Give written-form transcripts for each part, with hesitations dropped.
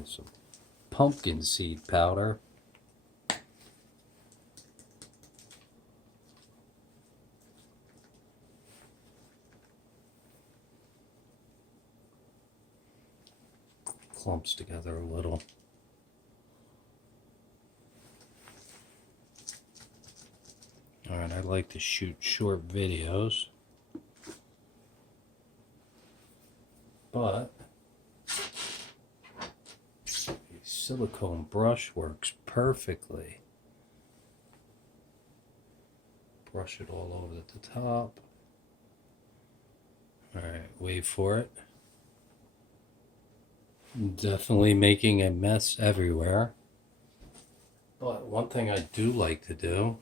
and some pumpkin seed powder. Clumps together a little. Alright, I like to shoot short videos, but a silicone brush works perfectly. Brush it all over the top. Alright, wait for it. Definitely making a mess everywhere. But one thing I do like to do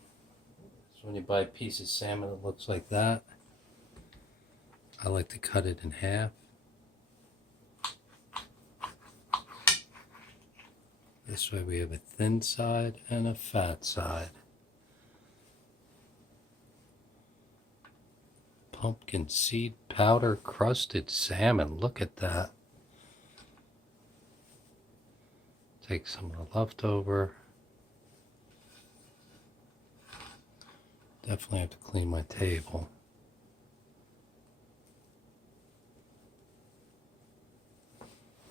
is when you buy a piece of salmon that looks like that, I like to cut it in half. This way we have a thin side and a fat side. Pumpkin seed powder crusted salmon. Look at that. Take some of the leftover. Definitely have to clean my table.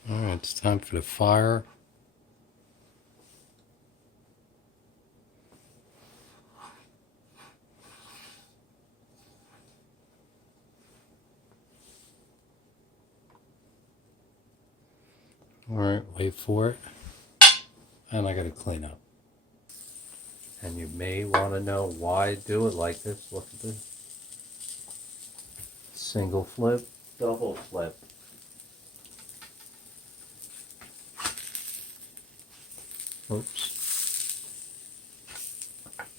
Alright, it's time for the fire. Alright, wait for it. And I gotta clean up. And you may want to know why I do it like this. Look at this. Single flip, double flip. Oops.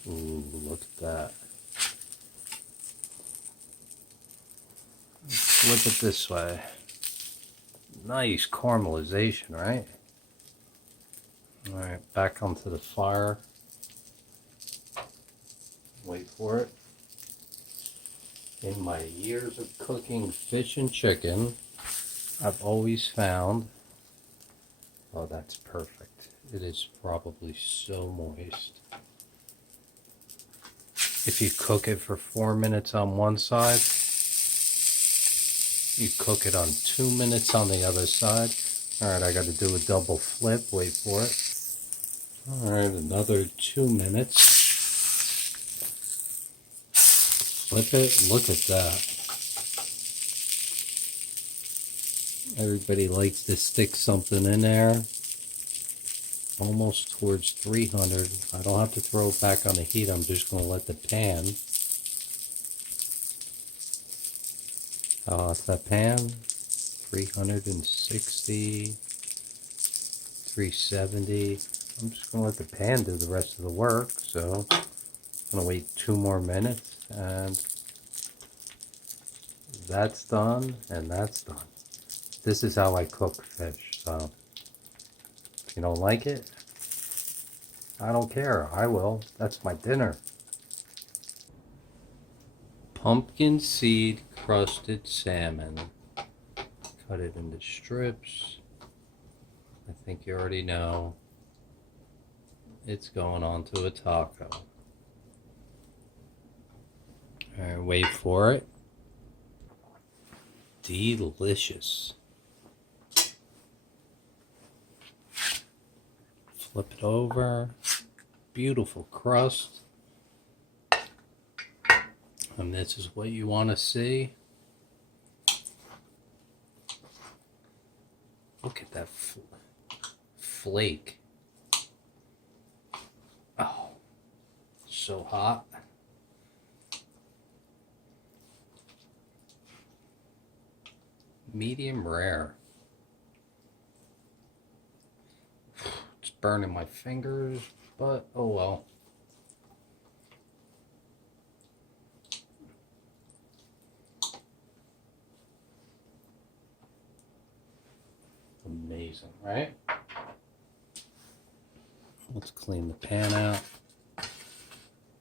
Ooh, look at that. Flip it this way. Nice caramelization, right? Alright, back onto the fire. Wait for it. In my years of cooking fish and chicken, I've always found, oh, that's perfect. It is probably so moist. If you cook it for 4 minutes on one side, you cook it on 2 minutes on the other side. Alright, I got to do a double flip. Wait for it. Alright, another 2 minutes. Flip it. Look at that. Everybody likes to stick something in there. Almost towards 300. I don't have to throw it back on the heat. I'm just going to let the pan. It's that pan. 360. 370. I'm just going to let the pan do the rest of the work. So I'm going to wait 2 more minutes. And that's done. And that's done. This is how I cook fish. So if you don't like it, I don't care. I will. That's my dinner. Pumpkin seed crusted salmon. Cut it into strips. I think you already know. It's going onto a taco. Alright, wait for it. Delicious. Flip it over. Beautiful crust. And this is what you want to see. Look at that flake. Oh, so hot. Medium rare. It's burning my fingers, but oh well. Amazing, right? Let's clean the pan out.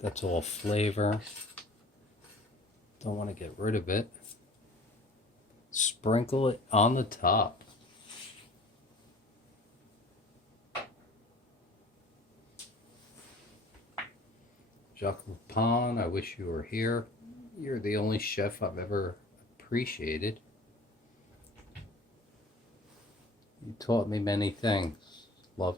That's all flavor. Don't want to get rid of it. Sprinkle it on the top. Jacques Pepin, I wish you were here. You're the only chef I've ever appreciated. You taught me many things. Love